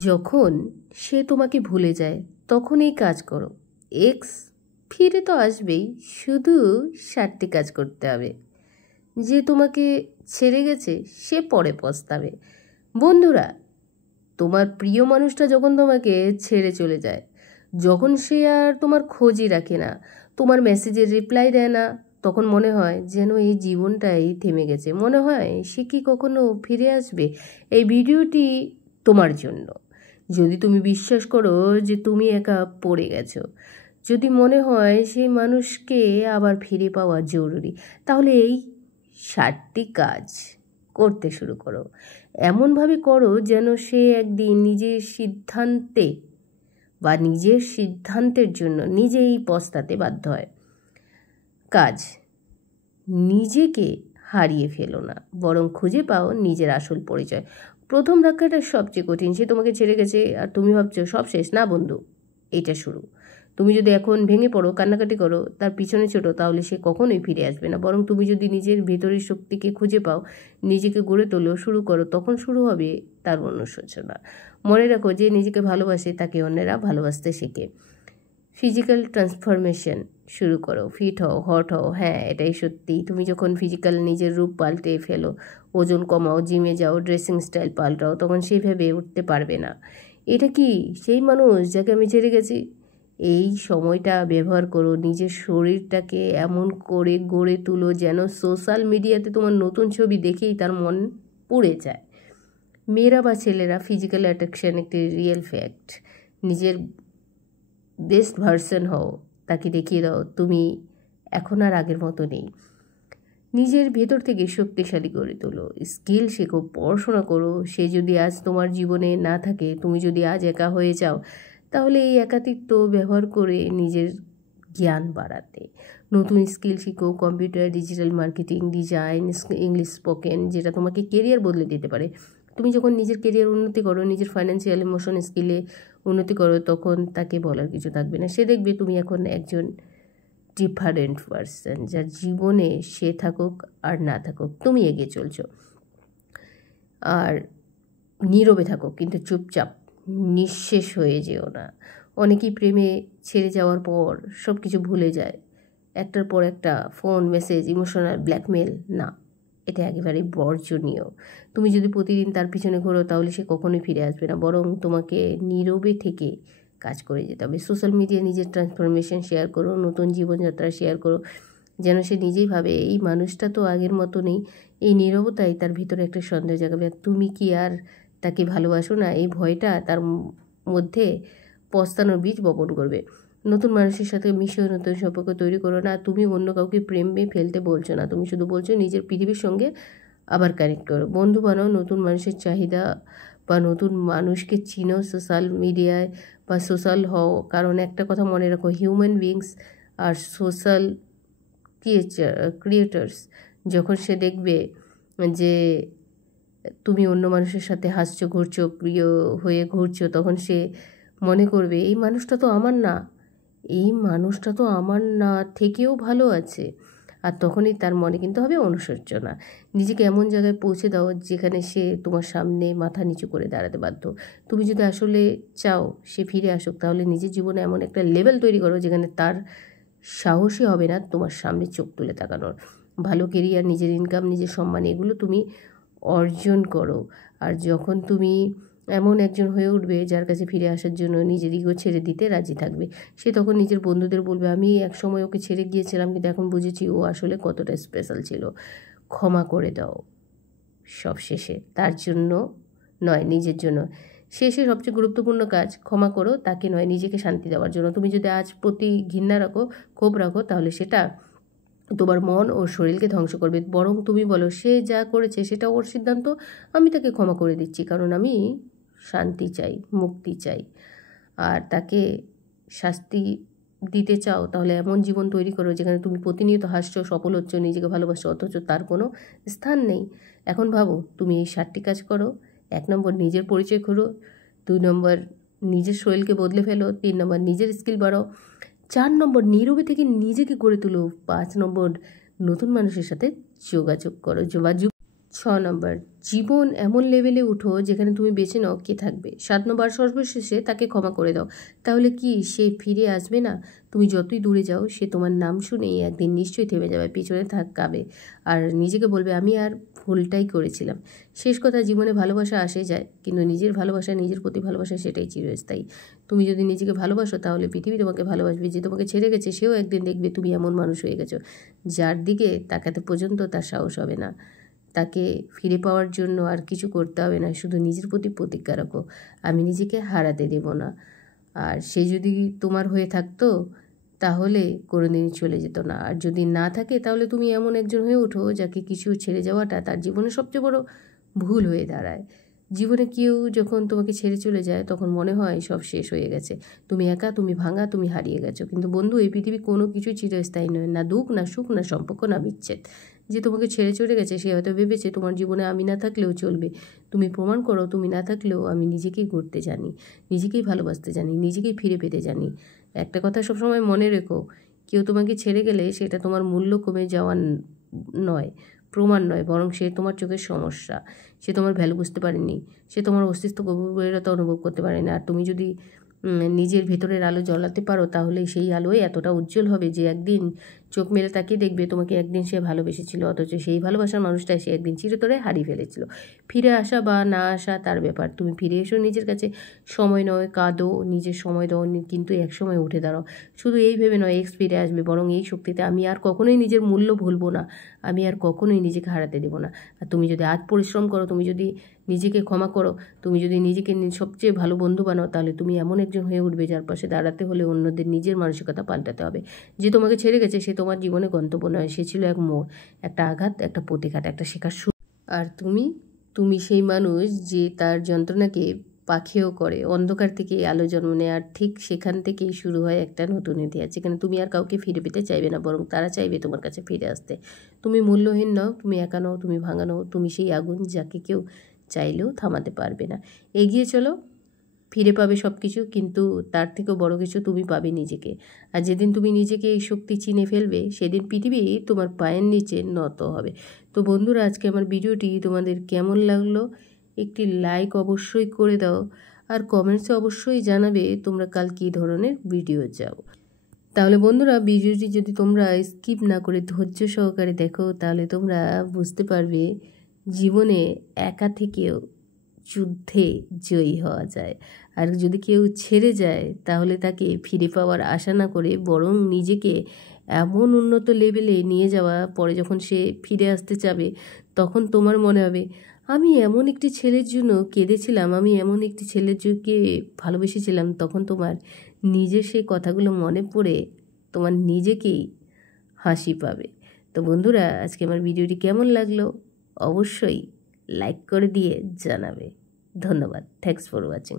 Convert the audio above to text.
যখন সে তোমাকে ভুলে যায় তখন এই কাজ করো। এক্স ফিরে তো আসবেই, শুধু 7টি কাজ করতে হবে। যে তোমাকে ছেড়ে গেছে সে পরে পস্তাবে। বন্ধুরা, তোমার প্রিয় মানুষটা যখন তোমাকে ছেড়ে চলে যায়, যখন সে আর তোমার খোঁজই রাখে না, তোমার মেসেজের রিপ্লাই দেয় না, তখন মনে হয় যেন এই জীবনটাই থেমে গেছে। মনে হয় সে কি কখনো ফিরে আসবে? এই ভিডিওটি তোমার জন্য। যদি তুমি বিশ্বাস করো যে তুমি একা পড়ে গেছো, যদি মনে হয় সেই মানুষকে আবার ফিরে পাওয়া জরুরি, তাহলে এই 7টি কাজ করতে শুরু করো। এমনভাবে করো যেন সে একদিন নিজের সিদ্ধান্তের জন্য নিজেই পস্তাতে বাধ্য হয়। কাজ: নিজেকে হারিয়ে ফেলো না, বরং খুঁজে পাও নিজের আসল পরিচয়। প্রথম ধাক্কাটা সবচেয়ে কঠিন। সে তোমাকে ছেড়ে গেছে আর তুমি ভাবছো সব শেষ। না বন্ধু, এটা শুরু। তুমি যদি এখন ভেঙে পড়ো, কান্নাকাটি করো, তার পিছনে ছোটো, তাহলে সে কখনোই ফিরে আসবে না। বরং তুমি যদি নিজের ভেতরের শক্তিকে খুঁজে পাও, নিজেকে গড়ে তোলো শুরু করো, তখন শুরু হবে তার অনুশোচনা। মনে রাখো, যে নিজেকে ভালোবাসে তাকে অন্যেরা ভালোবাসতে শেখে। ফিজিক্যাল ট্রান্সফরমেশন শুরু করো। ফিট হও, হট হও। হ্যাঁ, এটাই সত্যি। তুমি যখন ফিজিক্যাল নিজের রূপ পাল্টে ফেলো, ওজন কমাও, জিমে যাও, ড্রেসিং স্টাইল পাল্টাও, তখন সেইভাবে উঠতে পারবে না। এটা কি সেই মানুষ যাকে আমি ছেড়ে গেছি? এই সময়টা ব্যবহার করো, নিজের শরীরটাকে এমন করে গড়ে তুলো যেন সোশ্যাল মিডিয়াতে তোমার নতুন ছবি দেখেই তার মন পুড়ে যায়। মেয়েরা বা ছেলেরা, ফিজিক্যাল অ্যাট্রাকশন একটি রিয়েল ফ্যাক্ট। নিজের বেস্ট ভার্সন হও, তাকে দেখিয়ে দাও তুমি এখন আর আগের মতো নেই। নিজের ভেতর থেকে শক্তিশালী করে তোলো, স্কিল শেখো, পড়াশোনা করো। সে যদি আজ তোমার জীবনে না থাকে, তুমি যদি আজ একা হয়ে যাও, তাহলে এই একাকিত্ব ব্যবহার করে নিজের জ্ঞান বাড়াতে নতুন স্কিল শিখো। Computer, digital marketing, design, English spoken, যেটা তোমাকে কেরিয়ার বদলে দিতে পারে। তুমি যখন নিজের কেরিয়ার উন্নতি করো, নিজের ফাইন্যান্সিয়াল ইমোশন স্কিলে উন্নতি করো, তখন তাকে বলার কিছু থাকবে না। সে দেখবে তুমি এখন একজন ডিফারেন্ট পারসন, যার জীবনে সে থাকুক আর না থাকুক তুমি এগিয়ে চলছো। আর নীরবে থাকো, কিন্তু চুপচাপ, নিঃশেষ হয়ে যেও না। অনেকেই প্রেমে ছেড়ে যাওয়ার পর সব কিছু ভুলে যায়, একটার পর একটা ফোন, মেসেজ, ইমোশনাল ব্ল্যাকমেল। না, এটা একেবারেই বর্জনীয়। তুমি যদি প্রতিদিন তার পিছনে ঘোরো, তাহলে সে কখনোই ফিরে আসবে না। বরং তোমাকে নীরবে থেকে কাজ করে যেতে হবে। সোশ্যাল মিডিয়ায় নিজের ট্রান্সফরমেশন শেয়ার করো, নতুন জীবনযাত্রা শেয়ার করো, যেন সে নিজেই ভাবে এই মানুষটা তো আগের মতো নেই। এই নীরবতাই তার ভিতরে একটা সন্দেহ জাগাবে। তুমি কি আর তাকে ভালোবাসো না? এই ভয়টা তার মধ্যে পস্তানোর বীজ বপন করবে। নতুন মানুষের সাথে মিশে নতুন সম্পর্ক তৈরি করো না। তুমি অন্য কাউকে প্রেমে ফেলতে বলছো না, তুমি শুধু বলছো নিজের পৃথিবীর সঙ্গে আবার কানেক্ট করো। বন্ধু বানাও, নতুন মানুষের চাহিদা বা নতুন মানুষকে চিনো সোশ্যাল মিডিয়ায় বা সোশ্যাল হও। কারণ একটা কথা মনে রাখো, human beings are social creators. যখন সে দেখবে যে তুমি অন্য মানুষের সাথে হাসছো, ঘুরছো, প্রিয় হয়ে ঘুরছো, তখন সে মনে করবে এই মানুষটা তো আমার না, এই মানুষটা তো আমার না থেকেও ভালো আছে। আর তখনই তার মনে কিন্তু হবে অনুশোচনা। নিজেকে এমন জায়গায় পৌঁছে দাও যেখানে সে তোমার সামনে মাথা নিচু করে দাঁড়াতে বাধ্য। তুমি যদি আসলে চাও সে ফিরে আসুক, তাহলে নিজের জীবনে এমন একটা লেভেল তৈরি করো যেখানে তার সাহসী হবে না তোমার সামনে চোখ তুলে তাকানোর। ভালো কেরিয়ার, নিজের ইনকাম, নিজের সম্মান, এগুলো তুমি অর্জন করো। আর যখন তুমি এমন একজন হয়ে উঠবে যার কাছে ফিরে আসার জন্য নিজের ইগো ছেড়ে দিতে রাজি থাকবে, সে তখন নিজের বন্ধুদের বলবে আমি এক সময় ওকে ছেড়ে গিয়েছিলাম, কিন্তু এখন বুঝেছি ও আসলে কতটা স্পেশাল ছিল। ক্ষমা করে দাও সব শেষে, তার জন্য নয়, নিজের জন্য। শেষে সবচেয়ে গুরুত্বপূর্ণ কাজ, ক্ষমা করো, তাকে নয়, নিজেকে শান্তি দেওয়ার জন্য। তুমি যদি আজ প্রতি ঘৃণা রাখো, ক্ষোভ রাখো, তাহলে সেটা তোমার মন ও শরীরকে ধ্বংস করবে। বরং তুমি বলো সে যা করেছে সেটা ওর সিদ্ধান্ত, আমি তাকে ক্ষমা করে দিচ্ছি, কারণ আমি শান্তি চাই, মুক্তি চাই। আর তাকে শাস্তি দিতে চাও, তাহলে এমন জীবন তৈরি করো যেখানে তুমি প্রতিনিয়ত হাসছো, সফল হচ্ছ, নিজেকে ভালোবাসো, অথচ তার কোনো স্থান নেই। এখন ভাবো, তুমি এই 7টি কাজ করো। 1 নম্বর, নিজের পরিচয় খোঁজো। 2 নম্বর, নিজের শরীরকে বদলে ফেলো। 3 নম্বর, নিজের স্কিল বাড়াও। 4 নম্বর, নীরবে থেকে নিজেকে গড়ে তোলো। 5 নম্বর, নতুন মানুষের সাথে যোগাযোগ করো। 6 নম্বর, জীবন এমন লেভেলে উঠো যেখানে তুমি বেছে নাও কে থাকবে। 7 নম্বর, সর্বশেষে তাকে ক্ষমা করে দাও। তাহলে কি সে ফিরে আসবে না? তুমি যতই দূরে যাও সে তোমার নাম শুনেই একদিন নিশ্চয়ই থেমে যাবে, পিছনে থাকাবে আর নিজেকে বলবে আমি আর ভুলটাই করেছিলাম। শেষ কথা, জীবনে ভালোবাসা আসে যায়, কিন্তু নিজের ভালোবাসা, নিজের প্রতি ভালোবাসা সেটাই চিরস্থায়ী। তুমি যদি নিজেকে ভালোবাসো তাহলে পৃথিবী তোমাকে ভালোবাসবে। যে তোমাকে ছেড়ে গেছে সেও একদিন দেখবে তুমি এমন মানুষ হয়ে গেছো যার দিকে তাকাতে পর্যন্ত তার সাহস হবে না। তাকে ফিরে পাওয়ার জন্য আর কিছু করতে হবে না, শুধু নিজের প্রতি প্রতিজ্ঞা রাখো, আমি নিজেকে হারাতে দেব না। আর সে যদি তোমার হয়ে থাকতো তাহলে কোনোদিনই চলে যেত না, আর যদি না থাকে তাহলে তুমি এমন একজন হয়ে ওঠো যাকে কিছু ছেড়ে যাওয়াটা তার জীবনে সবচেয়ে বড় ভুল হয়ে দাঁড়ায়। জীবনে কেউ যখন তোমাকে ছেড়ে চলে যায় তখন মনে হয় সব শেষ হয়ে গেছে, তুমি একা, তুমি ভাঙা, তুমি হারিয়ে গেছো। কিন্তু বন্ধু, এই পৃথিবী কোনো কিছুই চিরস্থায়ী নয়, না দুঃখ, না সুখ, না সম্পর্ক, না বিচ্ছেদ। যে তোমাকে ছেড়ে চলে গেছে সে হয়তো ভেবেছে তোমার জীবনে আমি না থাকলেও চলবে। তুমি প্রমাণ করো তুমি না থাকলেও আমি নিজেকেই গড়তে জানি, নিজেকেই ভালোবাসতে জানি, নিজেকেই ফিরে পেতে জানি। একটা কথা সবসময় মনে রেখো, কেউ তোমাকে ছেড়ে গেলে সেটা তোমার মূল্য কমে যাওয়া নয়, প্রমাণ নয়, বরং সে তোমার চোখের সমস্যা। সে তোমার ভ্যালু বুঝতে পারেনি, সে তোমার অস্তিত্ব গভীরতা অনুভব করতে পারে না। আর তুমি যদি নিজের ভেতরের আলো জ্বালাতে পারো তাহলে সেই আলোয় এতটা উজ্জ্বল হবে যে একদিন চোখ মেলে তাকিয়ে দেখবে তোমাকে একদিন সে ভালোবেসেছিল, অথচ সেই ভালোবাসার মানুষটা সে একদিন চিরতরে হারিয়ে ফেলেছিল। ফিরে আসা বা না আসা তার ব্যাপার, তুমি ফিরে এসো নিজের কাছে। সময় নয়, কাঁদো, নিজের সময় দাও, কিন্তু এক সময় উঠে দাঁড়াও। শুধু এই ভেবে নয় এক্স ফিরে আসবে, বরং এই শক্তিতে আমি আর কখনোই নিজের মূল্য ভুলবো না, আমি আর কখনোই নিজেকে হারাতে দেবো না। আর তুমি যদি আজ পরিশ্রম করো, তুমি যদি নিজেকে ক্ষমা করো, তুমি যদি নিজেকে সবচেয়ে ভালো বন্ধু বানাও, তাহলে তুমি এমন একজন হয়ে উঠবে যার পাশে দাঁড়াতে হলে অন্যদের নিজের মানসিকতা পাল্টাতে হবে। যে তোমাকে ছেড়ে গেছে সে তোমার জীবনে গন্তব্য নয়, সে ছিল এক মোড়, একটা আঘাত, একটা প্রতিঘাত, একটা শেখার শুরু। আর তুমি সেই মানুষ যে তার যন্ত্রণাকে পাখেও করে, অন্ধকার থেকে আলো জন্ম নেয়, আর ঠিক সেখান থেকেই শুরু হয় একটা নতুন ইতিহাস, যেখানে তুমি আর কাউকে ফিরে পেতে চাইবে না, বরং তারা চাইবে তোমার কাছে ফিরে আসতে। তুমি মূল্যহীন নও, তুমি একা নও, তুমি ভাঙা নও, তুমি সেই আগুন যাকে কেউ চাইলেও থামাতে পারবে না। এগিয়ে চলো, ফিরে পাবে সব কিছু, কিন্তু তার থেকেও বড় কিছু তুমি পাবে নিজেকে। আর যেদিন তুমি নিজেকে এই শক্তি চিনে ফেলবে সেদিন পৃথিবী তোমার পায়ের নিচে নত হবে। তো বন্ধুরা, আজকে আমার ভিডিওটি তোমাদের কেমন লাগলো একটি লাইক অবশ্যই করে দাও, আর কমেন্টসে অবশ্যই জানাবে তোমরা কাল কী ধরনের ভিডিও চাও। তাহলে বন্ধুরা, ভিডিওটি যদি তোমরা স্কিপ না করে ধৈর্য সহকারে দেখো তাহলে তোমরা বুঝতে পারবে জীবনে একা থেকেও যুদ্ধে জয়ী হওয়া যায়। আর যদি কেউ ছেড়ে যায় তাহলে তাকে ফিরে পাওয়ার আশা না করে বরং নিজেকে এমন উন্নত লেভেলে নিয়ে যাওয়া, পরে যখন সে ফিরে আসতে চাবে তখন তোমার মনে হবে আমি এমন একটি ছেলের জন্য কেঁদেছিলাম, আমি এমন একটি ছেলের জন্য ভালোবেসেছিলাম। তখন তোমার নিজের সেই কথাগুলো মনে পড়ে তোমার নিজেকেই হাসি পাবে। তো বন্ধুরা, আজকে আমার ভিডিওটি কেমন লাগলো অবশ্যই লাইক করে দিয়ে জানাবে। ধন্যবাদ। Thanks for watching.